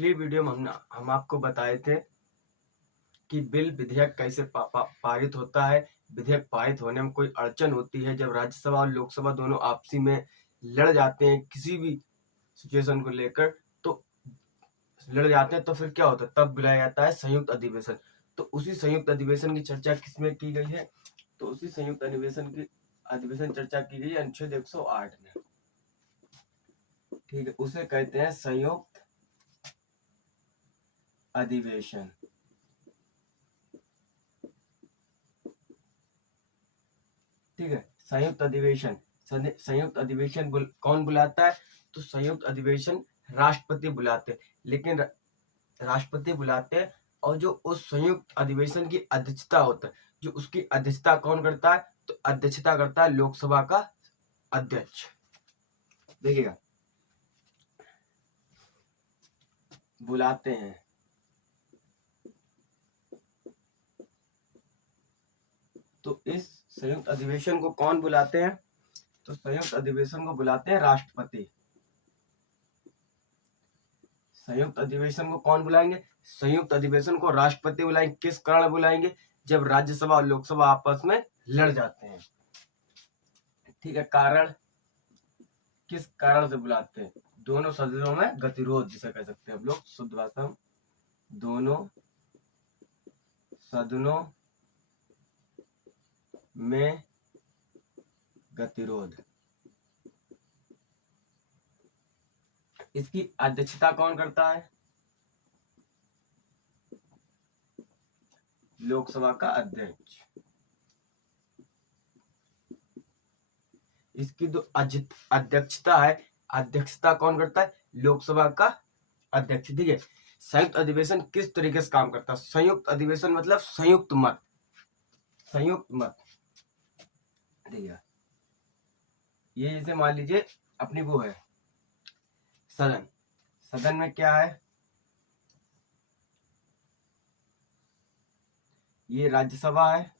पिछली वीडियो में हम आपको बताए थे कि बिल विधेयक कैसे पारित होता है। विधेयक पारित होने में कोई अड़चन होती है जब राज्यसभा और लोकसभा दोनों आपसी में लड़ जाते हैं किसी भी सिचुएशन को लेकर, तो लड़ जाते हैं तो फिर क्या होता है, तब बुलाया जाता है संयुक्त अधिवेशन। तो उसी संयुक्त अधिवेशन की चर्चा किसमें की गई है, तो उसी संयुक्त अधिवेशन चर्चा की गई है अनुच्छेद 108 में। ठीक है, उसे कहते हैं संयुक्त अधिवेशन। ठीक है, संयुक्त अधिवेशन। संयुक्त अधिवेशन कौन बुलाता है, तो संयुक्त अधिवेशन राष्ट्रपति बुलाते हैं। लेकिन राष्ट्रपति बुलाते हैं और जो उस संयुक्त अधिवेशन की अध्यक्षता होता है, जो उसकी अध्यक्षता कौन करता है, तो अध्यक्षता करता है लोकसभा का अध्यक्ष। देखिएगा, बुलाते हैं तो इस संयुक्त अधिवेशन को कौन बुलाते हैं, तो संयुक्त अधिवेशन को बुलाते हैं राष्ट्रपति। संयुक्त अधिवेशन को कौन बुलाएंगे, संयुक्त अधिवेशन को राष्ट्रपति बुलाएंगे। किस कारण बुलाएंगे, जब राज्यसभा और लोकसभा आपस में लड़ जाते हैं। ठीक है, कारण, किस कारण से बुलाते हैं, दोनों सदनों में गतिरोध जिसे कह सकते हैं हम लोग शुद्ध भाषा में, दोनों सदनों में गतिरोध। इसकी अध्यक्षता कौन करता है, लोकसभा का अध्यक्ष। इसकी जो अध्यक्षता है, अध्यक्षता कौन करता है, लोकसभा का अध्यक्ष। ठीक है, संयुक्त अधिवेशन किस तरीके से काम करता है, संयुक्त अधिवेशन मतलब संयुक्त मत। संयुक्त मत, ठीक है, ये जैसे मान लीजिए अपनी वो है सदन। सदन में क्या है, ये राज्यसभा है,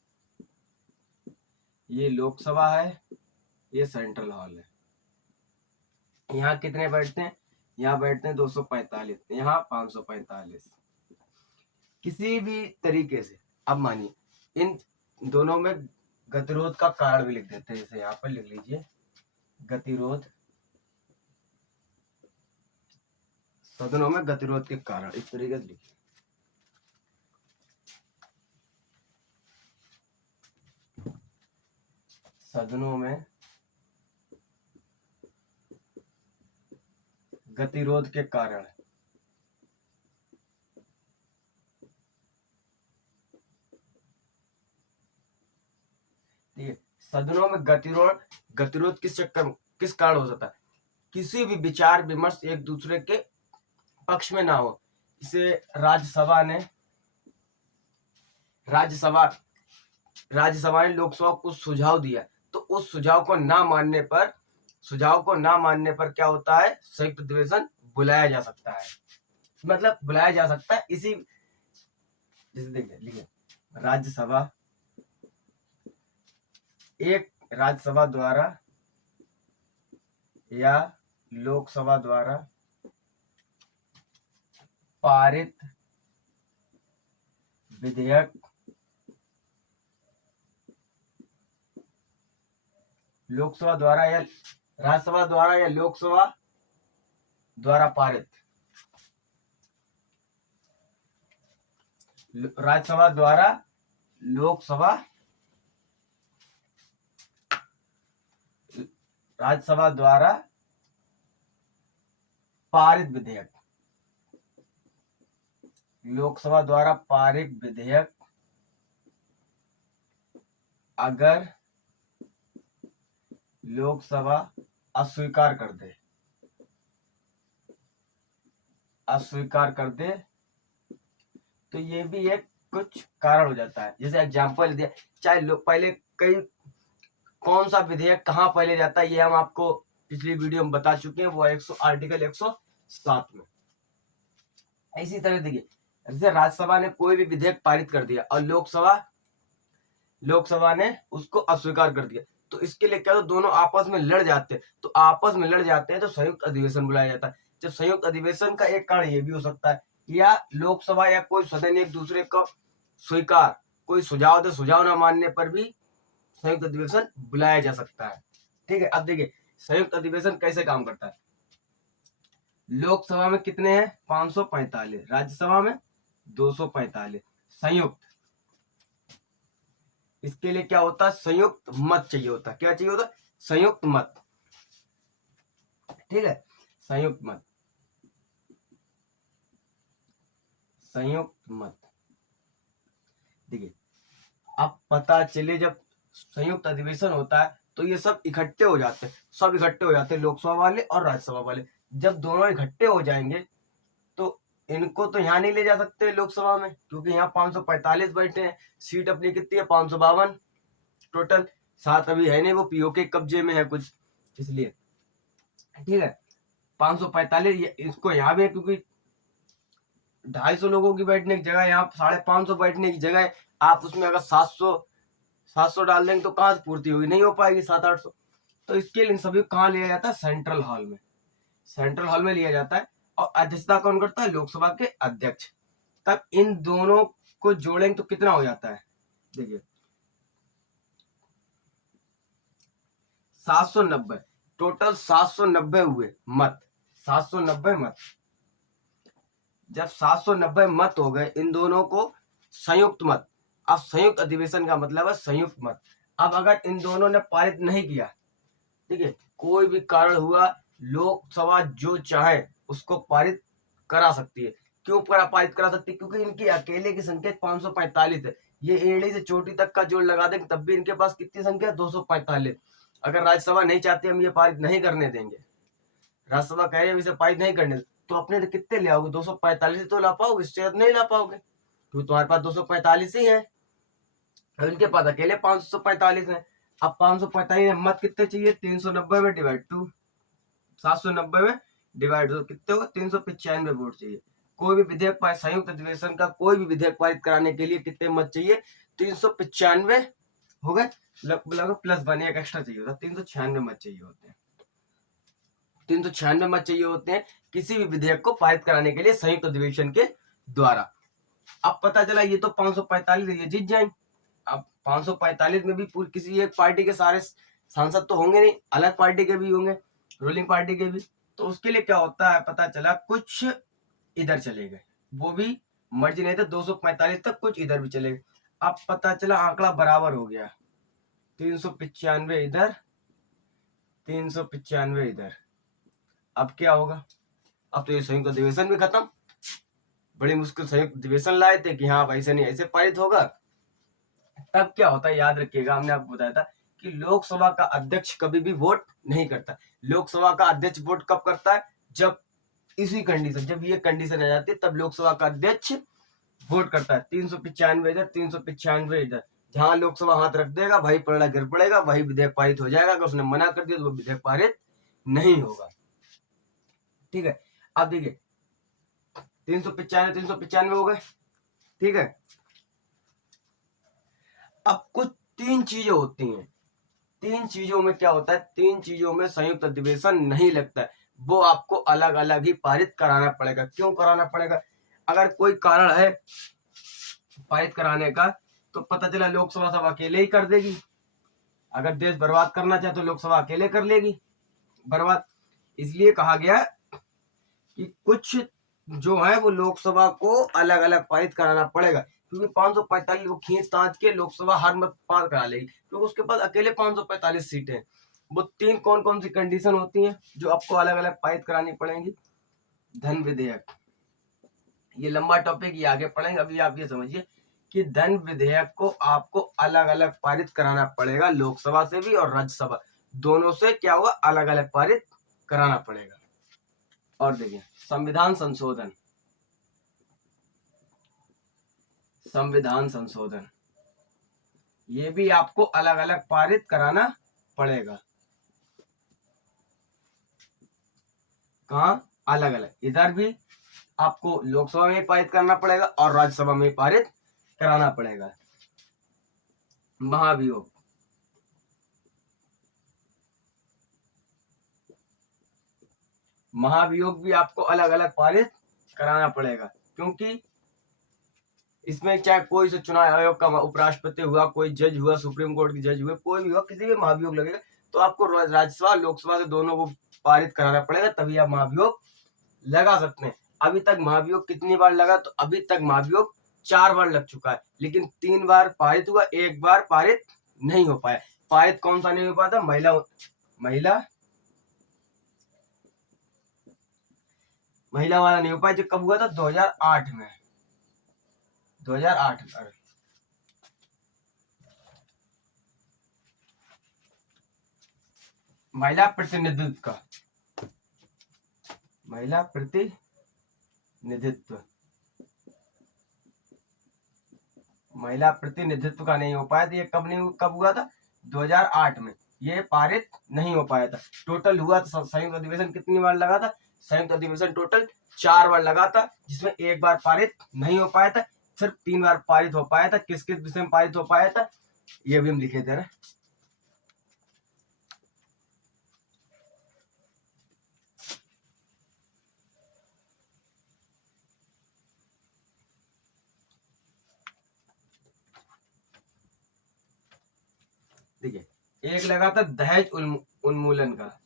ये लोकसभा है, ये सेंट्रल हॉल है। यहाँ कितने बैठते हैं, यहाँ बैठते हैं 245, यहाँ 545। किसी भी तरीके से, अब मानिए इन दोनों में गतिरोध का कारण भी लिख देते हैं, जैसे यहाँ पर लिख लीजिए गतिरोध, सदनों में गतिरोध के कारण, इस तरीके से लिखिए। सदनों में गतिरोध के कारण। ठीक है, सदनों में गतिरोध किस चक्कर में, किस कारण हो सकता है, किसी भी विचार विमर्श एक दूसरे के पक्ष में ना हो। इसे राज्यसभा ने लोकसभा को सुझाव दिया, तो उस सुझाव को ना मानने पर क्या होता है, संयुक्त अधिवेशन बुलाया जा सकता है। मतलब बुलाया जा सकता है इसी, जैसे देखिए लिखिए, राज्यसभा द्वारा या लोकसभा द्वारा पारित विधेयक लोकसभा द्वारा या राज्यसभा द्वारा या लोकसभा द्वारा पारित, राज्यसभा द्वारा लोकसभा, राज्यसभा द्वारा पारित विधेयक, लोकसभा द्वारा पारित विधेयक अगर लोकसभा अस्वीकार कर दे तो ये भी एक कुछ कारण हो जाता है। जैसे एग्जांपल दिया, चाहे लोग पहले कई कौन सा विधेयक कहाँ पहले जाता है, ये हम आपको पिछली वीडियो में बता चुके हैं, वो आर्टिकल 107 में। इसी तरह देखिए, जैसे राज्यसभा ने कोई भी विधेयक पारित कर दिया और लोकसभा ने उसको अस्वीकार कर दिया, तो इसके लिए क्या, तो दोनों आपस में लड़ जाते हैं, तो संयुक्त अधिवेशन बुलाया जाता है। जब संयुक्त अधिवेशन का एक कारण ये भी हो सकता है, या लोकसभा या कोई सदन एक दूसरे को स्वीकार कोई सुझाव दे, सुझाव न मानने पर भी संयुक्त अधिवेशन बुलाया जा सकता है। ठीक है, अब देखिए संयुक्त अधिवेशन कैसे काम करता है। लोकसभा में कितने हैं? 545, राज्यसभा में 245। संयुक्त, इसके लिए क्या होता है? संयुक्त मत चाहिए होता है। क्या चाहिए होता है? संयुक्त मत। ठीक है, संयुक्त मत, संयुक्त मत। देखिए अब पता चले जब संयुक्त अधिवेशन होता है तो ये सब इकट्ठे हो जाते हैं, सब इकट्ठे हो जाते हैं, लोकसभा वाले और राज्यसभा वाले। जब दोनों इकट्ठे हो जाएंगे तो इनको तो यहाँ नहीं ले जा सकते लोकसभा में, क्योंकि यहाँ 545 बैठे हैं। सीट अपनी कितनी है? 552 टोटल। 7 अभी है नहीं, वो पीओके कब्जे में है कुछ, इसलिए। ठीक है, 545 इसको यहाँ भी है, क्योंकि 250 लोगों की बैठने की जगह, यहाँ 550 बैठने की जगह है। आप उसमें अगर 700 डाल देंगे तो कहाँ से पूर्ति होगी? नहीं हो पाएगी 700-800। तो इसके लिए इन सभी को कहाँ लिया जाता है? सेंट्रल हॉल में। सेंट्रल हॉल में लिया जाता है और अध्यक्षता कौन करता है? लोकसभा के अध्यक्ष। तब इन दोनों को जोड़ेंगे तो कितना हो जाता है? देखिए 790, टोटल 790 हुए मत, 790 मत। जब 790 मत हो गए इन दोनों को संयुक्त मत। अब संयुक्त अधिवेशन का मतलब है संयुक्त मत। अब अगर इन दोनों ने पारित नहीं किया, ठीक है, कोई भी कारण हुआ, लोकसभा जो चाहे उसको पारित करा सकती है। क्यों पारित करा सकती है? क्योंकि इनकी अकेले की संख्या 545 है। ये एड़ी से चोटी तक का जोड़ लगा देंगे तब भी इनके पास कितनी संख्या? 245। अगर राज्यसभा नहीं चाहती हम ये पारित नहीं करने देंगे, राज्यसभा कह रही है इसे पारित नहीं करने, तो अपने कितने ले आओगे? 245 तो ला पाओगे, इससे ज्यादा नहीं ला पाओगे, क्योंकि तुम्हारे पास 245 ही है, इनके पास अकेले 545 है। अब 545 मत कितने चाहिए? 390 में डिवाइड 2, 790 में डिवाइड 2, कितने हो? 395 वोट चाहिए। कोई भी विधेयक संयुक्त अधिवेशन का कोई भी विधेयक पारित कराने के लिए कितने मत चाहिए? 395 हो गए, लगभग प्लस 1 एक एक्स्ट्रा चाहिए होता, 396 मत चाहिए होते हैं। 396 मत चाहिए होते हैं किसी भी विधेयक को पारित कराने के लिए संयुक्त अधिवेशन के द्वारा। अब पता चला ये तो 545 ये जीत जाएंगे। अब 545 में भी पूरी किसी एक पार्टी के सारे सांसद तो होंगे नहीं, अलग पार्टी के भी होंगे, रूलिंग पार्टी के भी। तो उसके लिए क्या होता है? पता चला कुछ इधर चले गए, वो भी मर्जी नहीं था 245 तक, कुछ इधर भी चले गए। अब पता चला आंकड़ा बराबर हो गया, 395 इधर, 395 इधर। अब क्या होगा? अब तो ये संयुक्त अधिवेशन भी खत्म। बड़ी मुश्किल संयुक्त अधिवेशन लाए थे कि हाँ ऐसे नहीं ऐसे पारित होगा। तब क्या होता है? याद रखिएगा, हमने आपको बताया था कि लोकसभा का अध्यक्ष कभी भी वोट नहीं करता। लोकसभा का अध्यक्ष वोट कब करता है? जब इसी कंडीशन, जब ये कंडीशन आ जाती है तब लोकसभा का अध्यक्ष वोट करता है। 395 इधर, 395 इधर, जहां लोकसभा हाथ रख देगा वही पलड़ा गिर पड़ेगा, वही विधेयक पारित हो जाएगा। अगर उसने मना कर दिया तो वो विधेयक पारित नहीं होगा। ठीक है, अब देखिए 395 हो गए। ठीक है, अब कुछ 3 चीजें होती हैं। 3 चीजों में क्या होता है? 3 चीजों में संयुक्त अधिवेशन नहीं लगता है, वो आपको अलग अलग ही पारित कराना पड़ेगा। क्यों कराना पड़ेगा? अगर कोई कारण है पारित कराने का तो पता चला लोकसभा सब अकेले ही कर देगी। अगर देश बर्बाद करना चाहे तो लोकसभा अकेले कर लेगी बर्बाद। इसलिए कहा गया कि कुछ जो है वो लोकसभा को अलग अलग पारित कराना पड़ेगा, क्योंकि 545 को खींच तांच के लोकसभा हर मत पार करा लेगी, क्योंकि उसके पास अकेले 545 सीटें हैं। वो 3 कौन कौन सी कंडीशन होती हैं जो आपको अलग अलग पारित करानी पड़ेंगी? धन विधेयक, ये लंबा टॉपिक, ये आगे पढ़ेंगे। अभी आप ये समझिए कि धन विधेयक को आपको अलग अलग पारित कराना पड़ेगा, लोकसभा से भी और राज्यसभा दोनों से क्या होगा? अलग अलग पारित कराना पड़ेगा। और देखिए संविधान संशोधन, संविधान संशोधन ये भी आपको अलग अलग पारित कराना पड़ेगा। कहाँ? अलग अलग, इधर भी आपको लोकसभा में पारित करना पड़ेगा और राज्यसभा में पारित कराना पड़ेगा। महाभियोग, महाभियोग भी आपको अलग अलग पारित कराना पड़ेगा, क्योंकि इसमें चाहे कोई से चुनाव आयोग का उपराष्ट्रपति हुआ, कोई जज हुआ, सुप्रीम कोर्ट की जज हुए, कोई भी हुआ, किसी भी महाभियोग लगेगा तो आपको राज्यसभा लोकसभा से दोनों को पारित कराना पड़ेगा, तभी आप महाभियोग लगा सकते हैं। अभी तक महाभियोग कितनी बार लगा? तो अभी तक महाभियोग 4 बार लग चुका है, लेकिन 3 बार पारित हुआ, 1 बार पारित नहीं हो पाया। पारित कौन सा नहीं हो पाया था? महिला वाला नहीं हो पाया। जो कब हुआ था? 2008 में। 2008 में महिला प्रतिनिधित्व का नहीं हो पाया था। ये कब हुआ था? 2008 में। ये पारित नहीं हो पाया था। टोटल हुआ था, संयुक्त अधिवेशन कितनी बार लगा था? संयुक्त अधिवेशन टोटल 4 बार लगा था, जिसमें 1 बार पारित नहीं हो पाया था, सिर्फ 3 बार पारित हो पाया था। किस किस विषय में पारित हो पाया था ये भी हम लिखे थे। देखिए, एक लगा था दहेज उन्मूलन का,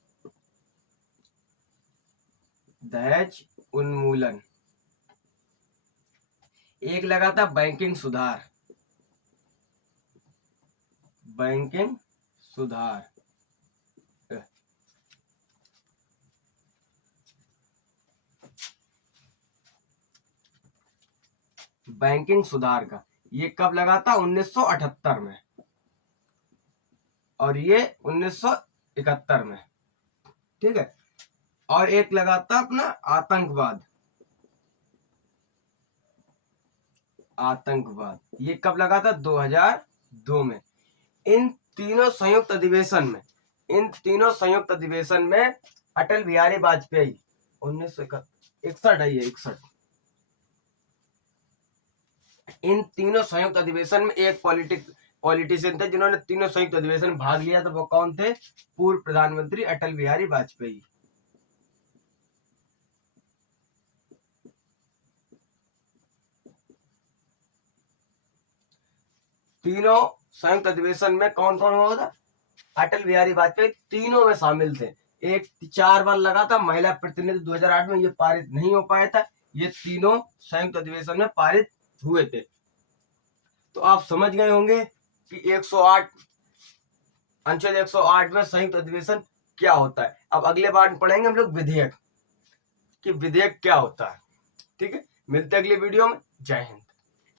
दहेज उन्मूलन। एक लगा था बैंकिंग सुधार, बैंकिंग सुधार। बैंकिंग सुधार का ये कब लगा था? 1978 में, और ये 1971 में। ठीक है। और एक लगा था अपना आतंकवाद, ये कब लगा था? 2002 में। इन तीनों संयुक्त अधिवेशन में अटल बिहारी वाजपेयी 1961 है, ये 61। इन तीनों संयुक्त अधिवेशन में एक पॉलिटिशियन थे जिन्होंने तीनों संयुक्त अधिवेशन में भाग लिया था। वो कौन थे? पूर्व प्रधानमंत्री अटल बिहारी वाजपेयी। तीनों संयुक्त अधिवेशन में कौन कौन हुआ था? अटल बिहारी वाजपेयी तीनों में शामिल थे। एक 4 बार लगा था महिला प्रतिनिधि 2008 में, ये पारित नहीं हो पाया था। ये तीनों संयुक्त अधिवेशन में पारित हुए थे। तो आप समझ गए होंगे कि 108 अनुच्छेद 108 में संयुक्त अधिवेशन क्या होता है। अब अगले बार पढ़ेंगे हम लोग विधेयक, कि विधेयक क्या होता है। ठीक है, मिलते हैं अगली वीडियो में। जय हिंद।